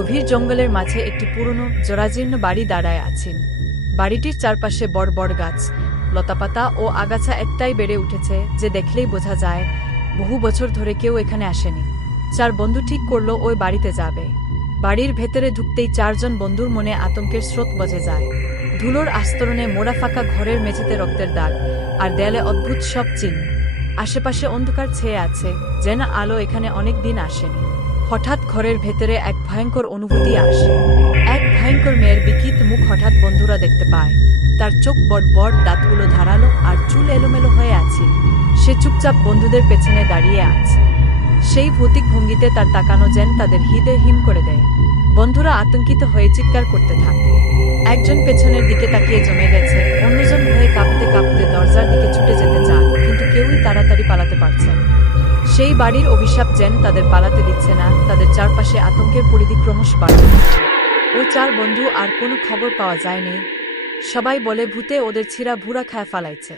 গভীর জঙ্গলের মাঝে একটি পুরনো জরাজীর্ণ বাড়ি দাঁড়ায় আছেন। বাড়িটির চারপাশে বড় বড় গাছ, লতাপাতা ও আগাছা একটাই বেড়ে উঠেছে, যে দেখলেই বোঝা যায় বহু বছর ধরে কেউ এখানে আসেনি। চার বন্ধু ঠিক করলো ওই বাড়িতে যাবে। বাড়ির ভেতরে ঢুকতেই চারজন বন্ধুর মনে আতঙ্কের স্রোত বজে যায়। ধুলোর আস্তরণে মোড়া ফাঁকা ঘরের মেঝেতে রক্তের দাগ, আর দেয়ালে অদ্ভুত সব চিহ্ন। আশেপাশে অন্ধকার ছেয়ে আছে, যেন আলো এখানে অনেক দিন আসেনি। হঠাৎ ঘরের ভেতরে এক ভয়ঙ্কর অনুভূতি আসে। এক ভয়ঙ্কর মেয়ের বিকৃত মুখ হঠাৎ বন্ধুরা দেখতে পায়। তার চোখ বড় বড়, দাঁতগুলো ধারালো, আর চুল এলোমেলো হয়ে আছে। সে চুপচাপ বন্ধুদের পেছনে দাঁড়িয়ে আছে। সেই ভৌতিক ভঙ্গিতে তার তাকানো যেন তাদের হৃদয় হিম করে দেয়। বন্ধুরা আতঙ্কিত হয়ে চিৎকার করতে থাকে। একজন পেছনের দিকে তাকিয়ে জমে গেছে, অন্যজন ভয়ে কাঁপতে কাঁপতে দরজার দিকে ছুটে যেতে চায়, কিন্তু কেউই তাড়াতাড়ি পালাতে পারছে না। সেই বাড়ির অভিশাপ যেন তাদের পালাতে দিচ্ছে না, তাদের চারপাশে আতঙ্কের পরিধি ক্রমশ বাড়ছে। ওই চার বন্ধু আর কোনো খবর পাওয়া যায়নি। সবাই বলে ভূতে ওদের ছিঁড়া ভুড়া খায় ফালাইছে।